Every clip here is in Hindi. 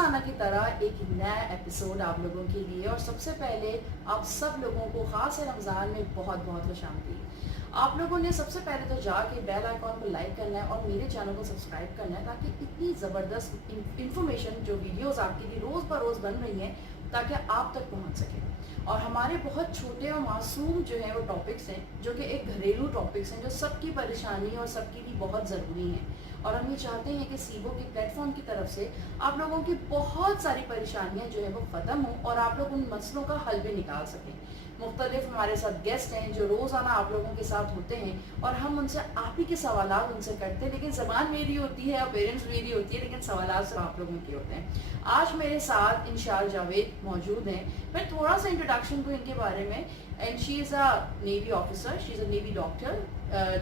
रोज़ाना की तरह एक नया एपिसोड आप लोगों के लिए। और सबसे पहले आप सब लोगों को ख़ास रमज़ान में बहुत बहुत खुशामदीद। आप लोगों ने सबसे पहले तो जाके बेल आइकॉन को लाइक करना है और मेरे चैनल को सब्सक्राइब करना है, ताकि इतनी ज़बरदस्त इन्फॉर्मेशन जो वीडियोस आपके लिए रोज़ ब रोज़ बन रही हैं ताकि आप तक पहुंच सके। और हमारे बहुत छोटे और मासूम जो है वो टॉपिक्स हैं, जो कि एक घरेलू टॉपिक्स हैं, जो सबकी परेशानी और सबके लिए बहुत ज़रूरी हैं। और हम ये चाहते हैं कि सीबो के प्लेटफॉर्म की तरफ से आप लोगों की बहुत सारी परेशानियां जो है वो ख़त्म हो और आप लोग उन मसलों का हल भी निकाल सकें। मुख्तलिफ हमारे साथ गेस्ट हैं जो रोज़ाना आप लोगों के साथ होते हैं और हम उनसे आप ही के सवाल उनसे करते हैं, लेकिन ज़बान मेरी होती है और पेरेंट्स मेरी होती है, लेकिन सवाल सब आप लोगों के होते हैं। आज मेरे साथ इंशाल जावेद मौजूद हैं। मैं थोड़ा सा इंट्रोडक्शन दूँ इनके बारे में। And she is a navy officer, she is a navy doctor,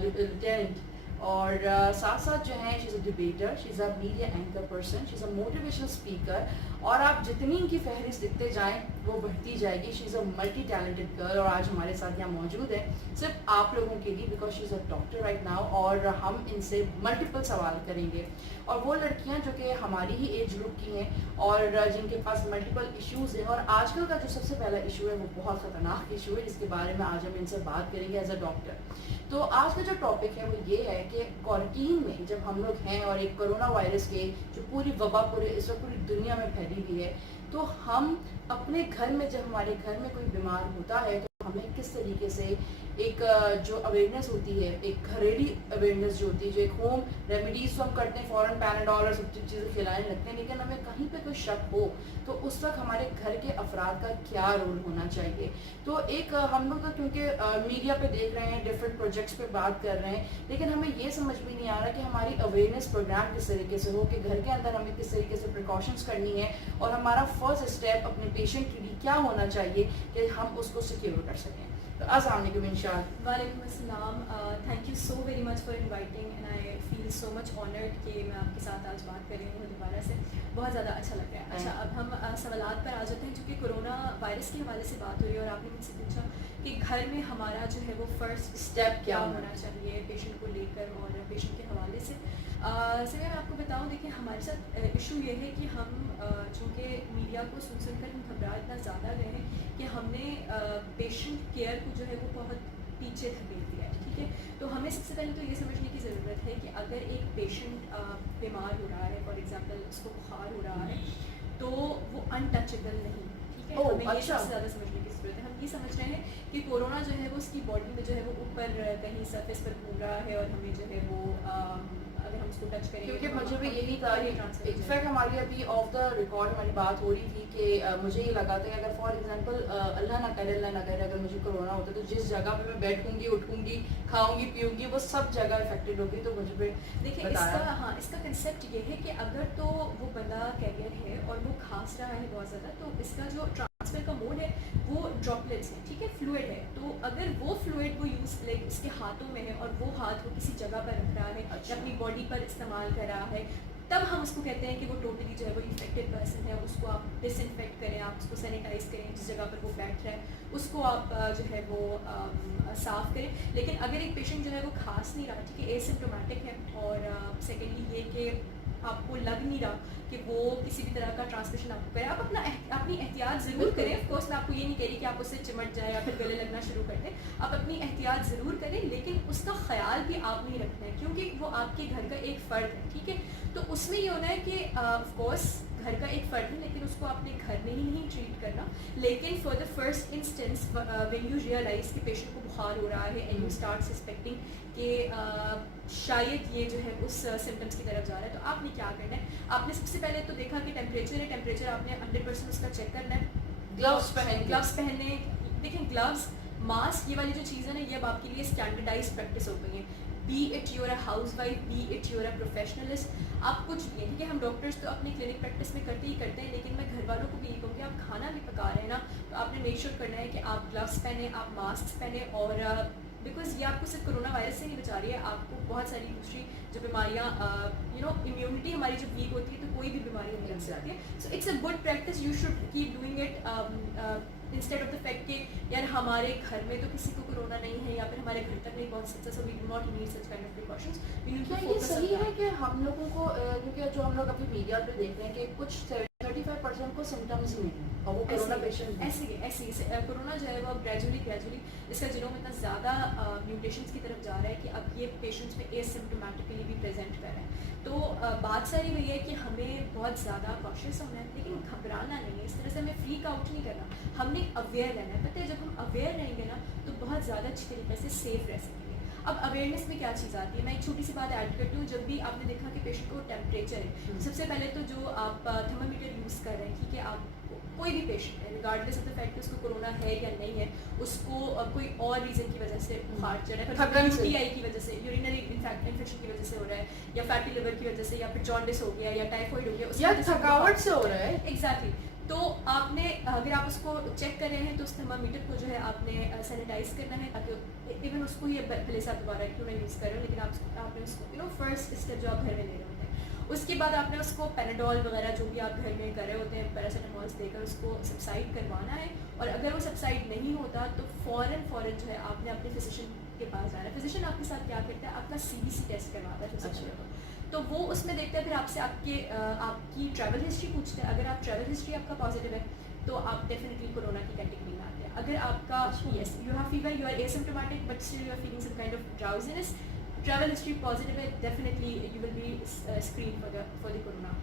lieutenant. और साथ साथ जो है she is a debater, she is a media anchor person, she is a motivational speaker. और आप जितनी इनकी फहरिस्त दिखते जाएं वो बढ़ती जाएगी। She is a multi talented girl और आज हमारे साथ यहाँ मौजूद है सिर्फ आप लोगों के लिए, because she is a doctor right now. और हम इनसे मल्टीपल सवाल करेंगे। और वो लड़कियाँ जो कि हमारी ही एज ग्रुप की हैं और जिनके पास मल्टीपल इश्यूज़ हैं। और आजकल का जो सबसे पहला इशू है वो बहुत ख़तरनाक इशू है, जिसके बारे में आज हम इनसे बात करेंगे एज अ डॉक्टर। तो आज का जो टॉपिक है वो ये है कि क्वारंटीन में जब हम लोग हैं और एक कोरोना वायरस के जो पूरी वबा पूरे इस वक्त पूरी दुनिया में फैली हुई है, तो हम अपने घर में जब हमारे घर में कोई बीमार होता है तो हमें किस तरीके से एक जो अवेयरनेस होती है, एक घरेलू अवेयरनेस जो होती है, जो एक होम रेमेडीज तो हम करते हैं, फ़ौरन पैनाडॉल और सब चीज़ें खिलाने लगते हैं, लेकिन हमें कहीं पे कोई शक हो तो उस वक्त हमारे घर के अफराद का क्या रोल होना चाहिए। तो एक हम लोग तो क्योंकि मीडिया पे देख रहे हैं, डिफरेंट प्रोजेक्ट्स पे बात कर रहे हैं, लेकिन हमें ये समझ भी नहीं आ रहा कि हमारी अवेयरनेस प्रोग्राम किस तरीके से हो, कि घर के अंदर हमें किस तरीके से प्रिकॉशंस करनी है और हमारा फर्स्ट स्टेप अपने पेशेंट के लिए क्या होना चाहिए कि हम उसको सिक्योर कर सकें। तो अस्सलाम वालेकुम इंशाअल्लाह। वालेकुम अस्सलाम। Thank you so very much for inviting and I feel so much honoured कि मैं आपके साथ आज बात कर रही हूँ दोबारा से। बहुत ज़्यादा अच्छा लग रहा है। अच्छा, अब हम सवालात पर आ जाते हैं, चूँकि कोरोना वायरस के हवाले से बात हुई और आपने मुझसे पूछा कि घर में हमारा जो है वो फ़र्स्ट स्टेप क्या होना चाहिए पेशेंट को लेकर और पेशेंट के हवाले से। सर मैं आपको बताऊँ, देखिए हमारे साथ इशू ये है कि हम चूँकि मीडिया को सुन सुनकर हम घबरा इतना ज़्यादा गए हैं कि हमने पेशेंट केयर को जो है वो बहुत पीछे धकेल दिया है। ठीक है, तो हमें सबसे पहले तो ये समझने की ज़रूरत है कि अगर एक पेशेंट बीमार हो रहा है, फॉर एग्जांपल उसको बुखार हो रहा है, तो वो अनटचेबल नहीं। ठीक है, हमें ये सबसे ज़्यादा समझने की ज़रूरत है। हम ये समझ रहे हैं कि कोरोना जो है वो उसकी बॉडी में जो है वो ऊपर कहीं सरफेस पर घूम रहा है और हमें जो है वो अगर हम उसको टच करें, क्योंकि मुझे भी यही था, इनफैक्ट हमारी अभी ऑफ द रिकॉर्ड हमारी बात हो रही थी कि मुझे ये लगा था कि अगर फॉर एग्जांपल अल्लाह ना करे अगर मुझे कोरोना होता तो जिस जगह पे मैं बैठूंगी, उठूंगी, खाऊंगी, पीऊंगी, वो सब जगह इफेक्टेड होगी। तो मुझे भी देखिए इसका कंसेप्ट ये है कि अगर तो वो बंदा कैरियर है और वो खांस रहा है बहुत ज़्यादा, तो इसका जो ट्रांसफ़र का मोड है वो ड्रॉपलेट्स है। ठीक है, फ्लूइड है, तो अगर वो फ्लूइड वो यूज़ लाइक उसके हाथों में है और वो हाथ वो किसी जगह पर रख रहा है या अपनी बॉडी पर इस्तेमाल कर रहा है, तब हम उसको कहते हैं कि वो टोटली जो है वो इन्फेक्टेड पर्सन है। उसको आप डिसइंफेक्ट करें, आप उसको सैनिटाइज करें, जिस जगह पर वो बैठ रहा है उसको आप जो है वो साफ़ करें। लेकिन अगर एक पेशेंट जो है वो खांस नहीं रहा, ठीक है, एसिम्प्टोमेटिक है, और सेकेंडली ये कि आपको लग नहीं रहा कि वो किसी भी तरह का ट्रांसमिशन आपको करे, आप अपनी एहतियात ज़रूर करें। ऑफकोर्स मैं आपको ये नहीं कह रही कि आप उससे चिमट जाए या फिर गले लगना शुरू कर दें। आप अपनी एहतियात ज़रूर करें, लेकिन उसका ख्याल भी आप नहीं रखना है, क्योंकि वो आपके घर का एक फ़र्द है। ठीक है, तो उसमें ये होना है कि ऑफकोर्स घर का एक फ़र्द है, लेकिन उसको आपने घर में ही नहीं ट्रीट करना। लेकिन for the first instance when you realise कि पेशेंट को बुखार हो रहा है एंड यू स्टार्ट सस्पेक्टिंग कि शायद ये जो है उस सिम्टम्स की तरफ जा रहा है, तो आपने क्या करना है? आपने सबसे पहले तो देखा कि टेम्परेचर है, टेम्परेचर आपने 100% उसका चेक करना है। ग्लव्स पहनने, देखें ग्लव्स, मास्क, ये वाली जो चीज़ है ना, ये अब आपके लिए स्टैंडर्डाइज प्रैक्टिस हो गई है। B it you're a house wife, B it you're a professionalist, आप कुछ भी हैं। ठीक है, हम डॉक्टर्स तो अपनी क्लिनिक प्रैक्टिस में करते ही करते हैं, लेकिन मैं घर वालों को भी ये कहूँगी, आप खाना भी पका रहे हैं ना, तो आपने मेक श्योर करना है कि आप ग्लव्स पहने, आप मास्क पहने। और बिकॉज ये आपको सिर्फ कोरोना वायरस से नहीं बचा रही है, आपको बहुत सारी दूसरी जो बीमारियाँ इम्यूनिटी हमारी जब वीक होती है तो कोई भी बीमारी नहीं लग जाती है। So it's a good practice, you should keep doing it instead of the fact कि यार हमारे घर में तो किसी को कोरोना नहीं है या फिर हमारे घर तक नहीं पहुंच सकता, so we do not need such kind of precautions. We need to ये फोकस। सही है कि हम लोगों को क्योंकि जो हम लोग अभी मीडिया पे देख रहे हैं कि कुछ 30 75% को सिम्टम्स ही नहीं है और वो कोरोना पेशेंट ऐसे ही कोरोना जो है वो ग्रेजुअली इसका जीनोम इतना ज़्यादा म्यूटेशंस की तरफ जा रहा है कि अब ये पेशेंट्स में एसिम्प्टोमेटिकली भी प्रेजेंट कर रहे हैं। तो बात सारी वही है कि हमें बहुत ज़्यादा कॉशियस होना है, लेकिन घबराना नहीं है, इस तरह से हमें फ्रीक आउट नहीं करना, हमने अवेयर रहना है। पता है जब हम अवेयर रहेंगे ना तो बहुत ज़्यादा अच्छी तरीके से सेफ रह सकेंगे। अब अवेयरनेस में क्या चीज़ आती है, मैं एक छोटी सी बात ऐड करती हूँ। जब भी आपने देखा कि पेशेंट को टेम्परेचर है, सबसे पहले तो जो आप थर्मामीटर यूज़ कर रहे हैं, ठीक है, आप कोई भी पेशेंट है रिगार्डलेस ऑफ द फैक्ट कि उसको कोरोना है या नहीं है, उसको कोई और रीज़न की वजह से बुखार चढ़ रहा है, यूटीआई की वजह से, यूरिनरी इन्फेक्शन की वजह से हो रहा है, या फैटी लिवर की वजह से, या फिर जॉन्डिस हो गया, या टाइफाइड हो गया, या थकावट से हो रहा है। एग्जैक्टली। तो आपने अगर आप उसको चेक कर रहे हैं तो उस थर्मामीटर को जो है आपने सैनिटाइज करना है, ताकि इवन उसको ही पहले साथ दोबारा क्यों ना यूज़ कर रहे हो, लेकिन आपने उसको फर्स्ट स्टेप जो आप घर में ले रहे होते हैं, उसके बाद आपने उसको पेनाडोल वगैरह जो भी आप घर में कर रहे होते हैं, पैरासीटामॉल्स देकर उसको सबसाइड करवाना है। और अगर वो सबसाइड नहीं होता तो फ़ौरन जो है आपने अपने फिजिशियन के पास जाना है। फिजिशियन आपके साथ क्या करता है, आपका CBC टेस्ट करवाता है सबसे पहले तो वो उसमें देखते हैं, फिर आपसे आपकी ट्रैवल हिस्ट्री पूछते हैं। अगर आप ट्रैवल हिस्ट्री आपका पॉजिटिव है तो आप डेफिनेटली कोरोना की कैटेगरी में आते हैं। अगर आपका yes you have fever, you are asymptomatic but still you are feeling some kind of drowsiness, travel history positive है, definitely you will be screen for the corona.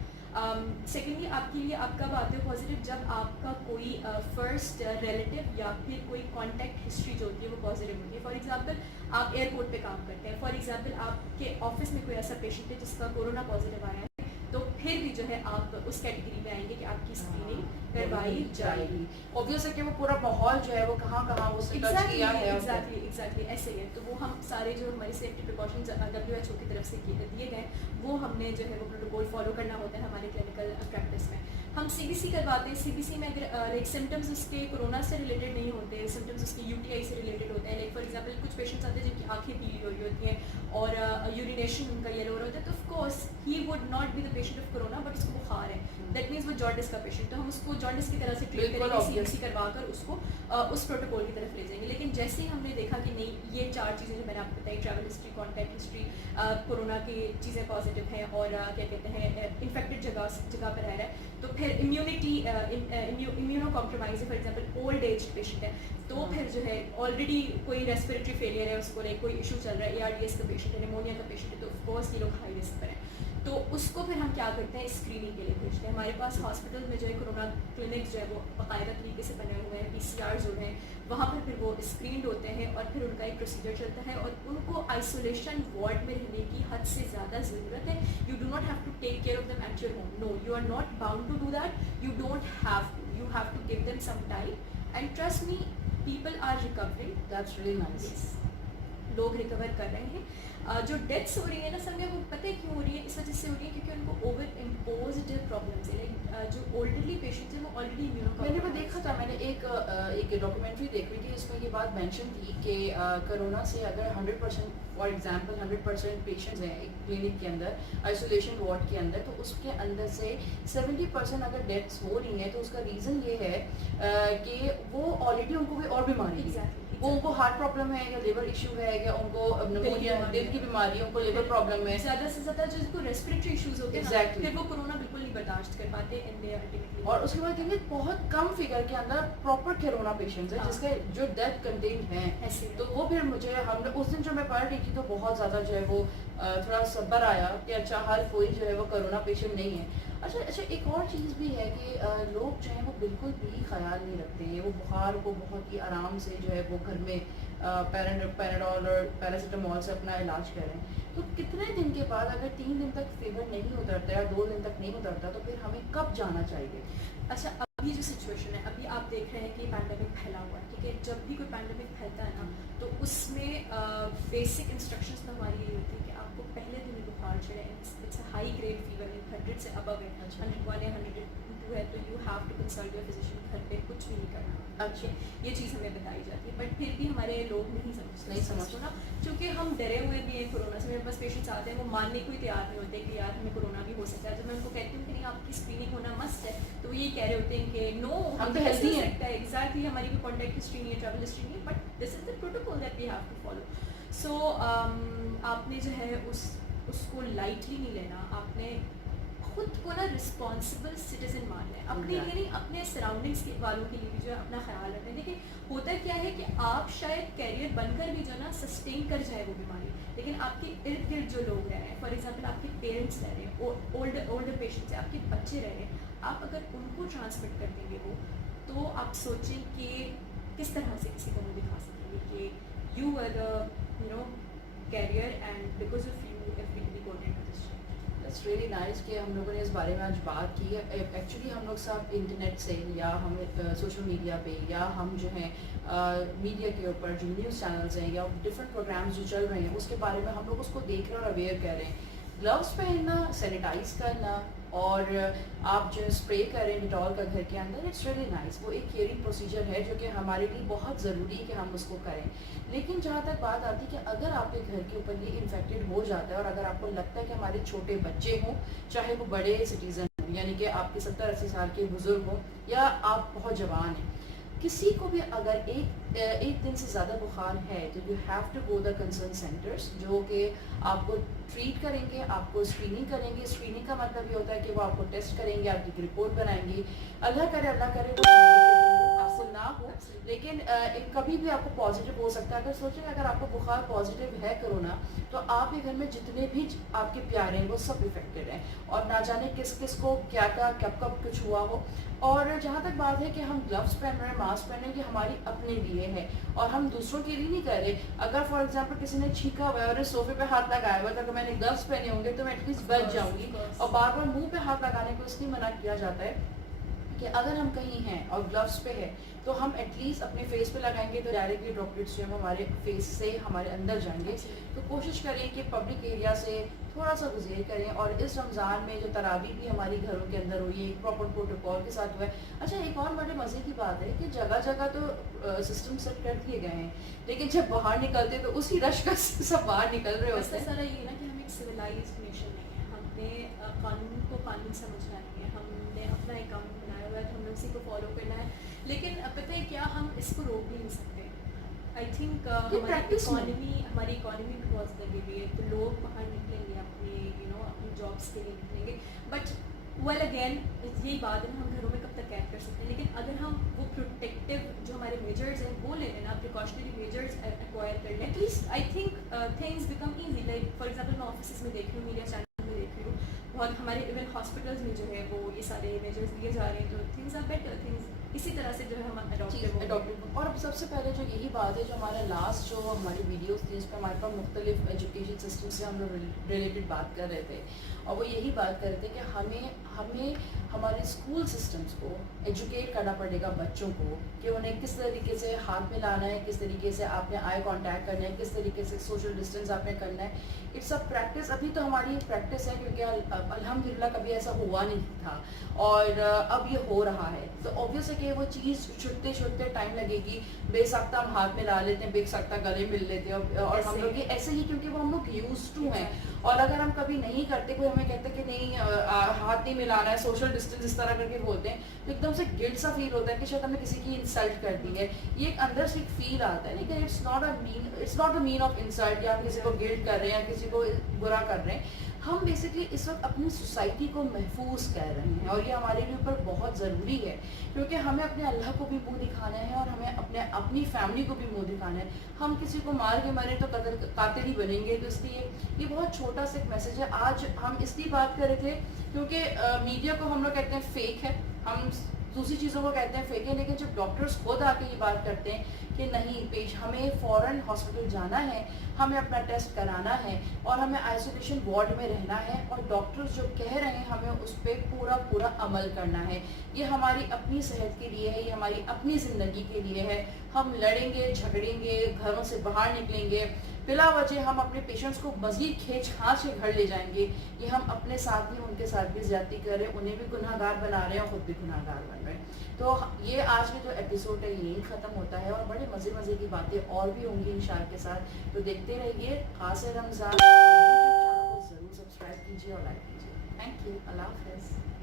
Secondly आपके लिए आप कब आते हो पॉजिटिव, जब आपका कोई फर्स्ट रिलेटिव या फिर कोई कॉन्टैक्ट हिस्ट्री जो होती है वो पॉजिटिव होती है। फॉर एग्जांपल आप एयरपोर्ट पे काम करते हैं, फॉर एग्जांपल आपके ऑफिस में कोई ऐसा पेशेंट है जिसका कोरोना पॉजिटिव आया है, तो फिर भी जो है आप उस कैटेगरी में आएंगे कि आपकी स्क्रीनिंग करवाई जाएगी। ऑब्वियस है कि वो पूरा माहौल जो है वो कहाँ उससे टच किया है। एग्जैक्टली ऐसे ही है। तो वो हम सारे जो हमारे सेफ्टी प्रिकॉशंस WHO की तरफ से दिए गए वो हमने जो है वो प्रोटोकॉल फॉलो करना होता है हमारे क्लिनिकल प्रैक्टिस में। हम CBC करवाते हैं। CBC में अगर लाइक सिम्टम्स उसके कोरोना से रिलेटेड नहीं होते, सिम्टम्स उसके UTI से रिलेटेड होते हैं, लाइक फॉर एग्जांपल कुछ पेशेंट्स आते हैं जिनकी आंखें पीली हो रही होती हैं और यूरिनेशन उनका येलो हो रहा होता है, तो of course he would not be the patient of corona, but उसको बुखार है, दैट मीन्स वो जॉन्डिस का पेशेंट, तो हम उसको जॉन्डिस की तरह से ट्रीट करेंगे, CBC करवाकर उसको उस प्रोटोकॉल की तरफ ले जाएंगे। लेकिन जैसे ही हमने देखा कि नहीं ये 4 चीज़ें जो मैंने आपको बताई, travel history, contact history, corona की चीज़ें पॉजिटिव हैं और क्या कहते हैं इन्फेक्टेड जगह पर रह रहा है, तो फिर इम्यूनिटी इम्यूनो कॉम्प्रोमाइज है, for example old age patient है, तो फिर जो है ऑलरेडी कोई रेस्पिरेटरी फेलियर है, उसको लाइक कोई इशू चल रहा है, ARDS का पेशेंट है, निमोनिया का पेशेंट है, तो ऑफकोर्स ये लोग हाई रिस्क पर हैं। तो उसको फिर हम क्या करते हैं, स्क्रीनिंग के लिए भेजते हैं। हमारे पास हॉस्पिटल में जो है कोरोना क्लिनिक जो है वो बाकायदा तरीके से बने हुए हैं, PCR जो हैं वहाँ पर फिर वो स्क्रीनड होते हैं और फिर उनका एक प्रोसीजर चलता है और उनको आइसोलेशन वार्ड में रहने की हद से ज़्यादा ज़रूरत है। You do not have to take care of them at your home, no you are not bound to do that, you don't have to, you have to give them some time and trust me people are recovering, that's really nice. लोग रिकवर कर रहे हैं। जो डेथ्स हो रही है ना समय, वो पता है क्यों हो रही है, इस वजह से हो रही है क्योंकि उनको ओवर इम्पोज्ड प्रॉब्लम्स है, लाइक जो ओल्डरली पेशेंट्स हैं वो ऑलरेडी मैंने वो देखा था, मैंने एक डॉक्यूमेंट्री देख रही थी, इसमें ये बात मेंशन थी कि कोरोना से अगर 100% फॉर एग्जांपल 100% पेशेंट्स हैं एक क्लिनिक के अंदर, आइसोलेशन वार्ड के अंदर, तो उसके अंदर से 70% अगर डेथ्स हो रही हैं तो उसका रीज़न ये है कि वो ऑलरेडी उनको कोई और बीमारी है, वो उनको हार्ट प्रॉब्लम है या लिवर इशू है या उनको निमोनिया, दिल की बीमारी है, उनको लिवर प्रॉब्लम है, ज़्यादा से ज़्यादा जिनको रेस्पिरेटरी इश्यूज होते हैं Exactly. फिर वो कोरोना बिल्कुल नहीं बर्दाश्त कर पाते एंड दे अल्टीमेटली। और उसके बाद देखिए बहुत कम फिगर के अंदर प्रॉपर कोरोना पेशेंट्स हैं हाँ। जिसके जो डेथ कंटेंट हैं, ऐसे तो वो फिर मुझे हमने उस दिन जो मैं पढ़ रही थी तो बहुत ज़्यादा जो है वो थोड़ा सब्र आया कि अच्छा हर कोई जो है वो कोरोना पेशेंट नहीं है। अच्छा एक और चीज़ भी है कि लोग जो हैं वो बिल्कुल भी ख्याल नहीं रखते हैं, वो बुखार को बहुत ही आराम से जो है वो घर में पैराडोल और पैरासीटामॉल से अपना इलाज कर रहे हैं। तो कितने दिन के बाद अगर 3 दिन तक फीवर नहीं उतरता या 2 दिन तक नहीं उतरता तो फिर हमें कब जाना चाहिए? अच्छा, अभी जो सिचुएशन है, अभी आप देख रहे हैं कि पैंडेमिक फैला हुआ है, ठीक है, जब भी कोई पैंडेमिक फैलता है ना तो उसमें बेसिक इंस्ट्रक्शंस में हमारी ये होती है कि आपको पहले दिन ही बुखार चढ़े, it's a high grade fever, 100 से अबव है, 101 है, 102 है, तो you have to consult your physician, घर पे कुछ भी नहीं करना। अच्छा, ये चीज़ हमें बताई जाती है, बट फिर भी हमारे लोग नहीं समझते ना, क्योंकि हम डरे हुए भी हैं कोरोना से। मेरे पास पेशेंट्स आते हैं वो मानने को ही तैयार नहीं होते कि यार हमें कोरोना भी हो सकता है। जब मैं उनको कहती हूँ कि नहीं आपकी स्क्रीनिंग होना मस्ट है, तो वो ये कह रहे होते हैं कि नो हम तो हेल्दी हैं। एग्जैक्टली, हमारी कोई कॉन्टैक्ट हिस्ट्री नहीं है, ट्रैवल हिस्ट्री नहीं है, but this is the protocol that we have to follow. So आपने जो है उसको लाइटली नहीं लेना, आपने खुद को ना रिस्पॉन्सिबल सिटीजन मान लें, अपने लिए नहीं अपने सराउंडिंग्स के वालों के लिए भी जो है अपना ख्याल रखें। देखिए होता क्या है कि आप शायद कैरियर बनकर भी जो ना सस्टेन कर जाए वो बीमारी, लेकिन आपके इर्द गिर्द जो लोग रह रहे हैं, फॉर एग्जांपल आपके पेरेंट्स रह रहे हैं, ओल्डर पेशेंट्स हैं, आपके बच्चे रह रहे हैं, आप अगर उनको ट्रांसमिट कर देंगे वो, तो आप सोचें कि किस तरह से किसी को मुँह दिखा सकेंगे कि you are the you know carrier and because of you everybody got into this. It's really nice कि हम लोगों ने इस बारे में आज बात की है। एक्चुअली हम लोग सब इंटरनेट से या हम सोशल मीडिया पे या हम जो हैं मीडिया के ऊपर जो न्यूज़ चैनल्स हैं या डिफरेंट प्रोग्राम्स जो चल रहे हैं उसके बारे में हम लोग उसको देख रहे हैं और अवेयर कर रहे हैं। ग्लव्स पहनना, सैनिटाइज करना और आप जो स्प्रे करें डिटॉल का घर के अंदर, इट्स रियली नाइस। वो एक केयरिंग प्रोसीजर है जो कि हमारे लिए बहुत ज़रूरी है कि हम उसको करें। लेकिन जहाँ तक बात आती है कि अगर आपके घर के ऊपर ये इन्फेक्टेड हो जाता है और अगर आपको लगता है कि हमारे छोटे बच्चे हों, चाहे वो बड़े सिटीज़न हों, यानी कि आपके 70-80 साल के बुज़ुर्ग हों या आप बहुत जवान हैं, किसी को भी अगर एक दिन से ज़्यादा बुखार है तो you have to go the concern centres, जो कि आपको ट्रीट करेंगे, आपको स्क्रीनिंग करेंगे। स्क्रीनिंग का मतलब ये होता है कि वो आपको टेस्ट करेंगे, आपकी रिपोर्ट बनाएंगे। अल्लाह करे वो आपसे ना हो, लेकिन कभी भी आपको पॉजिटिव हो सकता है। अगर सोचें अगर आपको बुखार पॉजिटिव है कोरोना, तो आपके घर में जितने भी आपके प्यारे हैं वो सब इफेक्टेड हैं और ना जाने किस किस को क्या क्या कब कब कुछ हुआ हो। और जहाँ तक बात है कि हम ग्लव्स पहन रहे हैं, मास्क पहन रहे हैं, ये हमारी अपने लिए है और हम दूसरों के लिए नहीं कर रहे। अगर फॉर एग्जांपल किसी ने छींका हुआ है और सोफे पे हाथ लगाया हुआ है, तो अगर मैंने ग्लव्स पहने होंगे तो मैं एटलीस्ट बच जाऊंगी। और बार बार मुंह पे हाथ लगाने को इसलिए मना किया जाता है कि अगर हम कहीं हैं और ग्लव्स पे है तो हम एटलीस्ट अपने फेस पे लगाएंगे तो डायरेक्टली ड्रॉपलेट्स जो है हमारे फेस से हमारे अंदर जाएंगे। तो कोशिश करें कि पब्लिक एरिया से थोड़ा सा गुजर करें। और इस रमज़ान में जो तरावी भी हमारी घरों के अंदर हुई है, एक प्रॉपर प्रोटोकॉल के साथ हुआ है। अच्छा, एक और बड़े मज़े की बात है कि जगह जगह तो सिस्टम सेट कर दिए गए हैं, लेकिन जब बाहर निकलते तो उसी रश का सब बाहर निकल रहे होते हैं। सारा ये ना कि हम एक सिविलाइज्ड नेशन नहीं है, हमने कानून को कानून समझना नहीं है, हमने अपना एक कानून बनाया हुआ है तो हमें उसी को फॉलो करना है। लेकिन पता है क्या, हम इसको रोक भी नहीं सकते। आई थिंक हमारी इकॉनमी भी बहुत लगी हुई है, तो लोग बाहर निकलेंगे अपने अपनी जॉब्स के लिए निकलेंगे। बट वेल अगेन यही बात है ना, हम घरों में कब तक कैद कर सकते हैं, लेकिन अगर हम वो प्रोटेक्टिव जो हमारे मेजर्स हैं वो ले लेना, प्रिकॉशनरी मेजर्स एक्वायर कर लें, at least I think things become easy. Like for example मैं ऑफिस में देख रही हूँ, मीडिया चैनल में देख रही हूँ, बहुत हमारे इवन हॉस्पिटल्स में जो है वो ये सारे मेजर्स लिए जा रहे हैं, तो थिंग्स आर बेटर, थिंग्स इसी तरह से जो है हम अडॉप्टिव। और अब सबसे पहले जो यही बात है, जो हमारा लास्ट जो हमारी वीडियोस थी उस पर हमारे पास मुख्तलिफ एजुकेशन सिस्टम से हम लोग रिलेटेड बात कर रहे थे और वो यही बात कर रहे थे कि हमें हमारे स्कूल सिस्टम्स को एजुकेट करना पड़ेगा बच्चों को कि उन्हें किस तरीके से हाथ मिलाना है, किस तरीके से आपने आई कांटेक्ट करना है, किस तरीके से सोशल डिस्टेंस आपने करना है। It's a practice. अभी तो हमारी प्रैक्टिस है क्योंकि अल्हम्दुलिल्लाह कभी ऐसा हुआ नहीं था और अब ये हो रहा है, तो ऑब्वियस है कि वो चीज़ छुटते छुटते टाइम लगेगी। बेसाख्ता हम हाथ मिला लेते हैं, बेसाख्ता गले मिल लेते हैं और हम लोग ये ऐसे ही क्योंकि वो हम लोग यूज टू हैं। और अगर हम कभी नहीं करते, कोई हमें कहते कि नहीं हाथ नहीं मिलाना है, सोशल डिस्टेंस इस तरह करके बोलते हैं, तो एकदम से गिल्ट सा फील होता है कि शायद हमने किसी की इंसल्ट कर दी है। ये एक अंदर से एक फील आता है, लेकिन it's not a mean of insult या किसी को गिल्ट कर रहे हैं या किसी को बुरा कर रहे हैं। हम बेसिकली इस वक्त अपनी सोसाइटी को महफूज कर रहे हैं और ये हमारे लिए ऊपर बहुत ज़रूरी है क्योंकि हमें अपने अल्लाह को भी मुंह दिखाना है और हमें अपनी फैमिली को भी मुंह दिखाना है। हम किसी को मार के मरे तो कातिल ही बनेंगे। तो इसलिए ये बहुत छोटा सा एक मैसेज है। आज हम इसलिए बात कर रहे थे क्योंकि मीडिया को हम लोग कहते हैं फेक है, हम दूसरी चीज़ों को कहते हैं फेक है, लेकिन जब डॉक्टर्स खुद आके ये बात करते हैं कि नहीं हमें फ़ौरन हॉस्पिटल जाना है, हमें अपना टेस्ट कराना है और हमें आइसोलेशन वार्ड में रहना है और डॉक्टर्स जो कह रहे हैं हमें उस पर पूरा अमल करना है। ये हमारी अपनी सेहत के लिए है, ये हमारी अपनी ज़िंदगी के लिए है। हम लड़ेंगे, झगड़ेंगे, घरों से बाहर निकलेंगे, बिला वजह हम अपने पेशेंट्स को मज़ीद खींच खांच के घर ले जाएंगे, ये हम अपने साथ भी उनके साथ भी ज़्यादती कर रहे हैं, उन्हें भी गुनाहगार बना रहे हैं और ख़ुद भी गुनाहगार बन रहे हैं। तो ये आज के जो एपिसोड है यही ख़त्म होता है और बड़े मज़े की बातें और भी होंगी इंशाअल्लाह के साथ। तो देखते रहिए खास रमज़ान। यूट्यूब चैनल को ज़रूर सब्सक्राइब कीजिए और लाइक कीजिए। Thank you. अल्लाह हाफ़िज़।